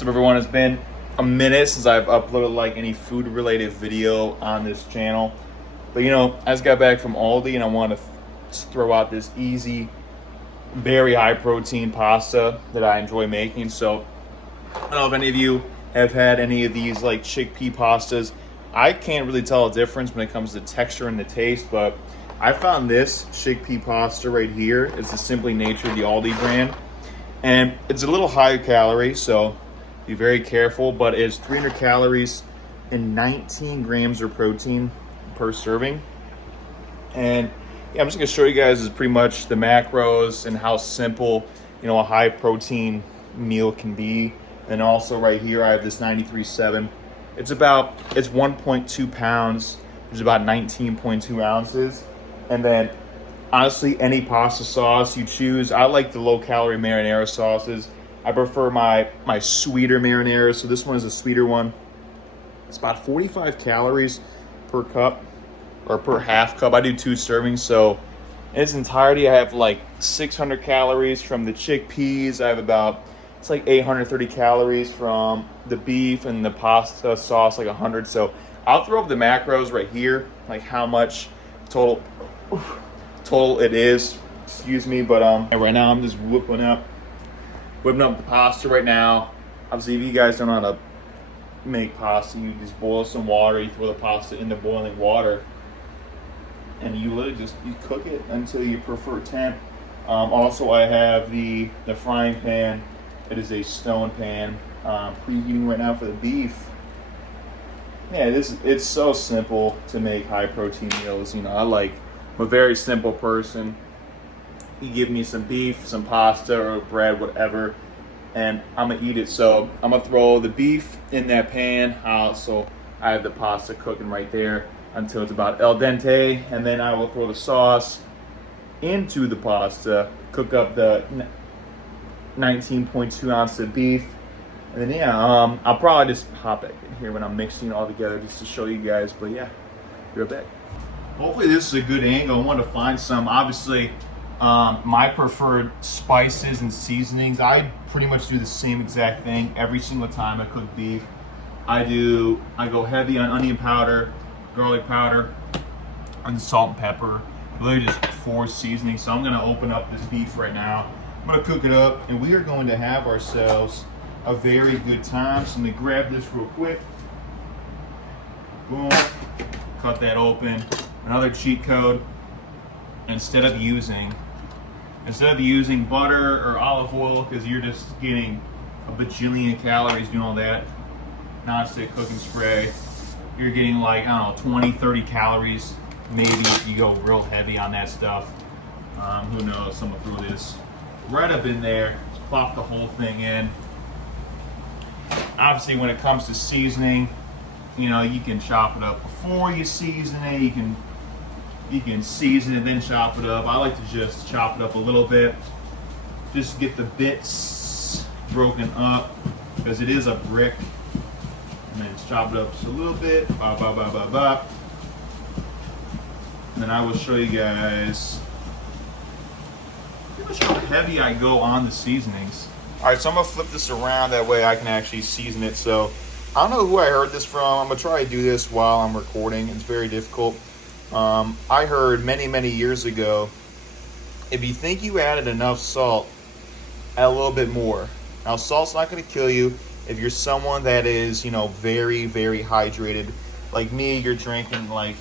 What's up, everyone? It's been a minute since I've uploaded like any food related video on this channel. But I just got back from Aldi and I want to throw out this easy, very high protein pasta that I enjoy making. So I don't know if any of you have had any of these like chickpea pastas. I can't really tell a difference when it comes to texture and the taste, but I found this chickpea pasta right here. It's the Simply Nature, the Aldi brand. And it's a little high calorie, so be very careful, but it's 300 calories and 19 grams of protein per serving. And yeah, I'm just gonna show you guys is pretty much the macros and how simple, a high protein meal can be. And also right here, I have this 93.7. It's 1.2 pounds, which is about 19.2 ounces. And then honestly, any pasta sauce you choose. I like the low-calorie marinara sauces. I prefer my sweeter marinara, so this one is a sweeter one. It's about 45 calories per cup, or per half cup. I do 2 servings, so in its entirety, I have like 600 calories from the chickpeas. I have it's like 830 calories from the beef, and the pasta sauce like 100. So I'll throw up the macros right here, like how much total it is, excuse me, but right now I'm just whipping up the pasta right now. Obviously, if you guys don't know how to make pasta, you just boil some water, you throw the pasta in the boiling water, and you literally you cook it until your preferred temp. Also, I have the frying pan. It is a stone pan, preheating right now for the beef. Yeah, it's so simple to make high protein meals. I'm a very simple person. You give me some beef, some pasta, or bread, whatever, and I'm gonna eat it. So I'm gonna throw the beef in that pan. So I have the pasta cooking right there until it's about al dente, and then I will throw the sauce into the pasta, cook up the 19.2 ounces of beef, and then I'll probably just pop it in here when I'm mixing it all together just to show you guys. But yeah, be right back. Hopefully this is a good angle. I want to find some, obviously, my preferred spices and seasonings. I pretty much do the same exact thing every single time I cook beef. I go heavy on onion powder, garlic powder, and salt and pepper. Literally just 4 seasonings. So I'm gonna open up this beef right now. I'm gonna cook it up, and we are going to have ourselves a very good time. So I'm gonna grab this real quick. Boom, cut that open. Another cheat code. Instead of using butter or olive oil, because you're just getting a bajillion calories doing all that non-stick cooking spray, you're getting like, I don't know, 20, 30 calories maybe if you go real heavy on that stuff. Who knows? Someone threw this right up in there. Just plop the whole thing in. Obviously, when it comes to seasoning, you can chop it up before you season it. You can season it, then chop it up. I like to just chop it up a little bit. Just get the bits broken up, because it is a brick. And then just chop it up just a little bit. Bop, bop, bop, bop, bop. And then I will show you guys pretty much how heavy I go on the seasonings. Alright, so I'm going to flip this around, that way I can actually season it. So I don't know who I heard this from. I'm going to try to do this while I'm recording. It's very difficult. I heard many years ago, if you think you added enough salt, add a little bit more. Now, salt's not going to kill you. If you're someone that is, very hydrated, like me, you're drinking like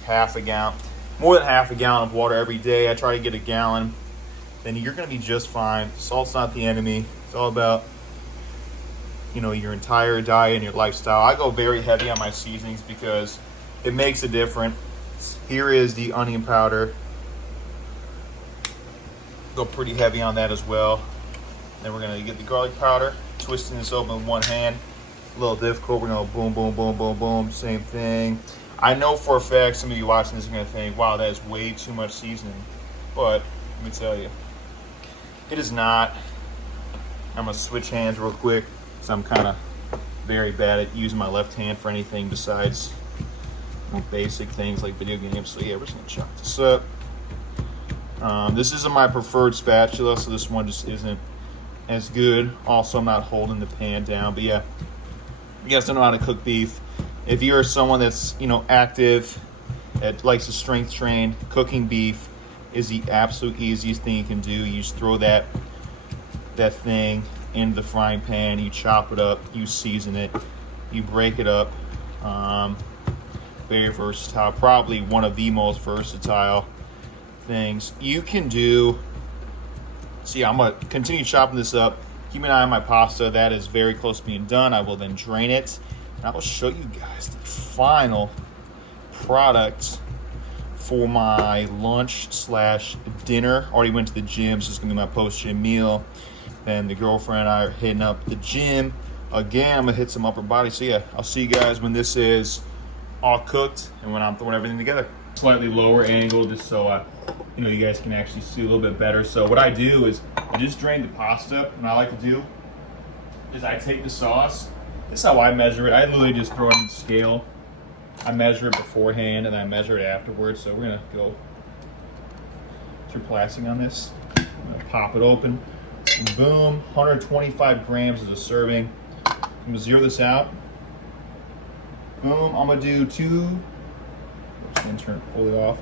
more than half a gallon of water every day. I try to get a gallon. Then you're going to be just fine. Salt's not the enemy. It's all about, your entire diet and your lifestyle. I go very heavy on my seasonings because it makes a difference. Here is the onion powder. Go pretty heavy on that as well. Then we're gonna get the garlic powder. Twisting this open with one hand, a little difficult. We're gonna boom, boom, boom, boom, boom. Same thing. I know for a fact some of you watching this are gonna think, "Wow, that is way too much seasoning." But let me tell you, it is not. I'm gonna switch hands real quick, because I'm kind of very bad at using my left hand for anything besides basic things like video games. So yeah, we're just gonna chop this up. This isn't my preferred spatula, so this one just isn't as good. Also, I'm not holding the pan down, but yeah, you guys don't know how to cook beef, if you're someone that's, you know, active, that likes to strength train, cooking beef is the absolute easiest thing you can do. You just throw that thing into the frying pan, you chop it up, you season it, you break it up. Very versatile, probably one of the most versatile things you can do. See, I'm gonna continue chopping this up. Keep an eye on my pasta. That is very close to being done. I will then drain it, and I will show you guys the final product for my lunch slash dinner. Already went to the gym, so this is gonna be my post-gym meal. Then the girlfriend and I are hitting up the gym again. I'm gonna hit some upper body. So yeah, I'll see you guys when this is all cooked and when I'm throwing everything together. Slightly lower angle, just so you know, you guys can actually see a little bit better. So what I do is I just drain the pasta, and what I like to do is I take the sauce. This is how I measure it. I literally just throw it in the scale. I measure it beforehand and I measure it afterwards. So we're gonna go through plastic on this. I'm gonna pop it open. And boom, 125 grams is a serving. I'm gonna zero this out. Boom, I'm gonna do two. Just gonna turn it fully off.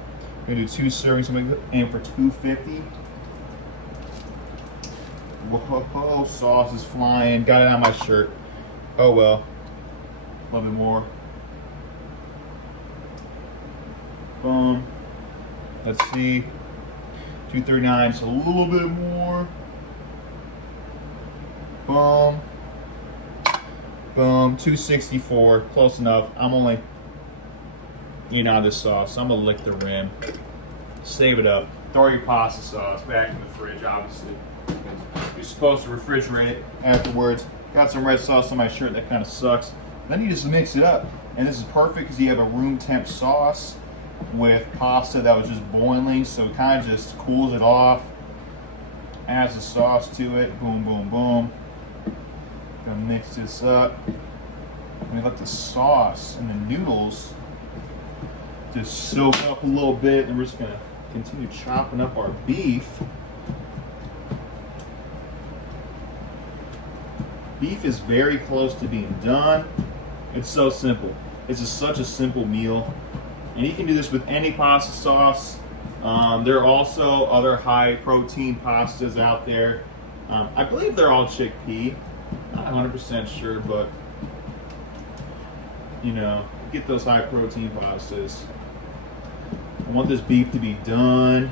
I'm gonna do 2 servings. I'm gonna aim for 250. Whoa, sauce is flying. Got it on my shirt. Oh well. A little bit more. Boom. Let's see. 239, so a little bit more. Boom. Boom. 264. Close enough. I'm only eating out of this sauce. I'm gonna lick the rim. Save it up. Throw your pasta sauce back in the fridge, obviously. You're supposed to refrigerate it afterwards. Got some red sauce on my shirt. That kind of sucks. Then you just mix it up. And this is perfect because you have a room temp sauce with pasta that was just boiling, so it kind of just cools it off, adds the sauce to it. Boom, boom, boom. Gonna mix this up. And we let the sauce and the noodles just soak up a little bit, and we're just gonna continue chopping up our beef. Beef is very close to being done. It's so simple. It's just such a simple meal. And you can do this with any pasta sauce. There are also other high protein pastas out there. I believe they're all chickpea. Not 100% sure, but you know, get those high protein pastas. I want this beef to be done.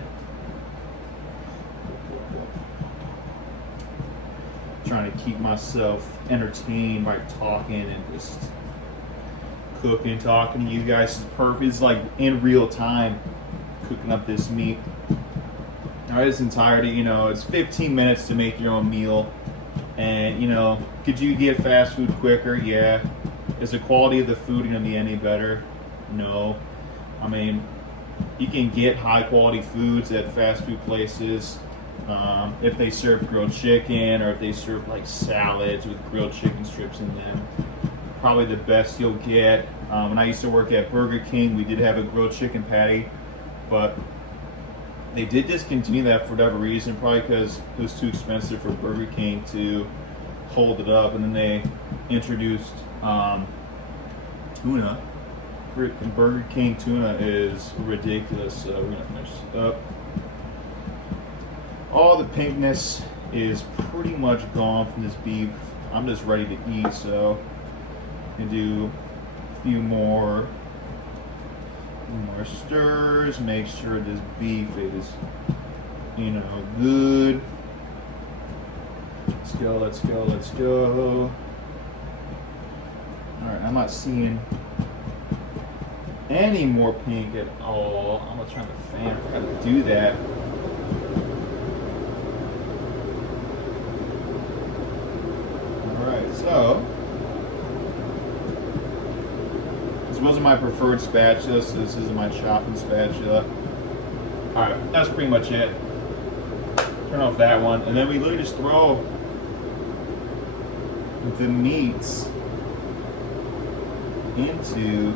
Trying to keep myself entertained by talking and just cooking, talking to you guys. Is perfect. It's like in real time cooking up this meat. Now its entirety, you know, it's 15 minutes to make your own meal. And you know, could you get fast food quicker? Yeah. Is the quality of the food going to be any better? No. I mean, you can get high quality foods at fast food places. If they serve grilled chicken, or if they serve like salads with grilled chicken strips in them, probably the best you'll get. When I used to work at Burger King, we did have a grilled chicken patty, but they did discontinue that for whatever reason, probably because it was too expensive for Burger King to hold it up. And then they introduced tuna. Burger King tuna is ridiculous, so we're gonna finish it up. All the pinkness is pretty much gone from this beef. I'm just ready to eat, so I'm gonna do a few more stirs. Make sure this beef is, you know, good. Let's go, let's go, let's go. Alright, I'm not seeing any more pink at all. I'm gonna turn the fan. I forgot to do that. Alright, so this wasn't my preferred spatula, so this is my chopping spatula. Alright, that's pretty much it. Turn off that one, and then we literally just throw the meats into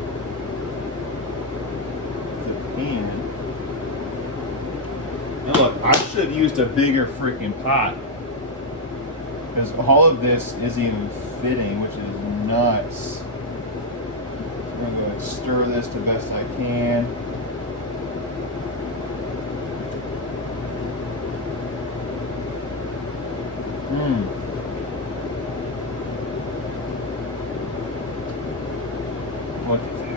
the pan. And look, I should have used a bigger freaking pot, because all of this isn't even fitting, which is nuts. I'm going to stir this the best I can. Look at that.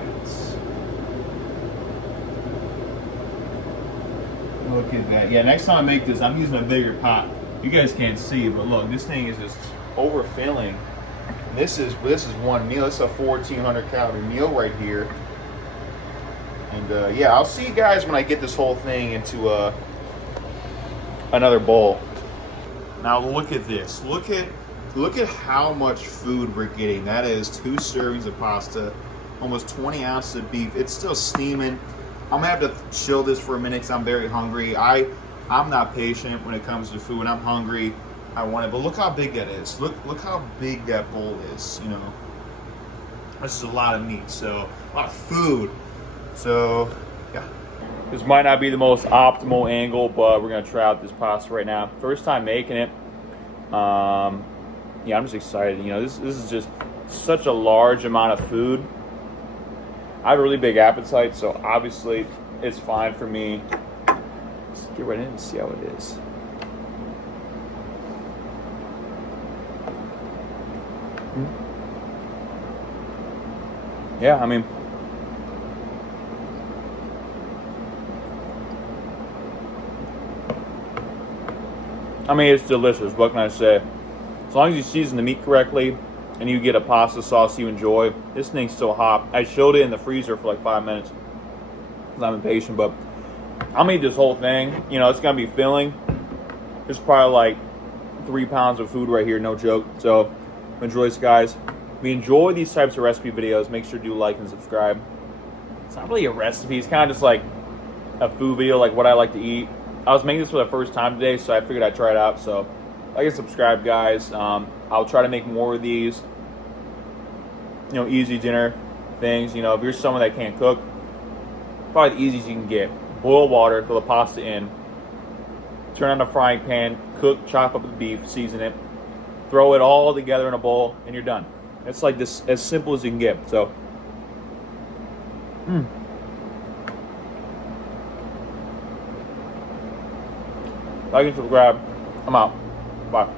Look at that. Yeah, next time I make this, I'm using a bigger pot. You guys can't see, but look, this thing is just overfilling. This is one meal. It's a 1,400 calorie meal right here. And yeah, I'll see you guys when I get this whole thing into another bowl. Now look at this. Look at how much food we're getting. That is 2 servings of pasta, almost 20 ounces of beef. It's still steaming. I'm gonna have to chill this for a minute because I'm very hungry. I'm not patient when it comes to food. When I'm hungry, I want it. But look how big that is. Look how big that bowl is. You know, this is a lot of meat. So a lot of food. So yeah. This might not be the most optimal angle, but we're gonna try out this pasta right now. First time making it. Yeah, I'm just excited. You know, this is just such a large amount of food. I have a really big appetite, so obviously it's fine for me. Let's get right in and see how it is. Yeah, I mean, it's delicious. What can I say? As long as you season the meat correctly and you get a pasta sauce you enjoy, this thing's still hot. I showed it in the freezer for like 5 minutes because I'm impatient, but I'll eat this whole thing. You know, it's going to be filling. There's probably like 3 pounds of food right here, no joke. So, enjoy this, guys. If you enjoy these types of recipe videos, make sure to do like and subscribe. It's not really a recipe. It's kind of just like a food video, like what I like to eat. I was making this for the first time today, so I figured I'd try it out. So, like and subscribe, guys. I'll try to make more of these, you know, easy dinner things. You know, if you're someone that can't cook, probably the easiest you can get. Boil water, fill the pasta in, turn on the frying pan, cook, chop up the beef, season it, throw it all together in a bowl, and you're done. It's like this, as simple as you can get. So, like and subscribe. I'm out. Bye.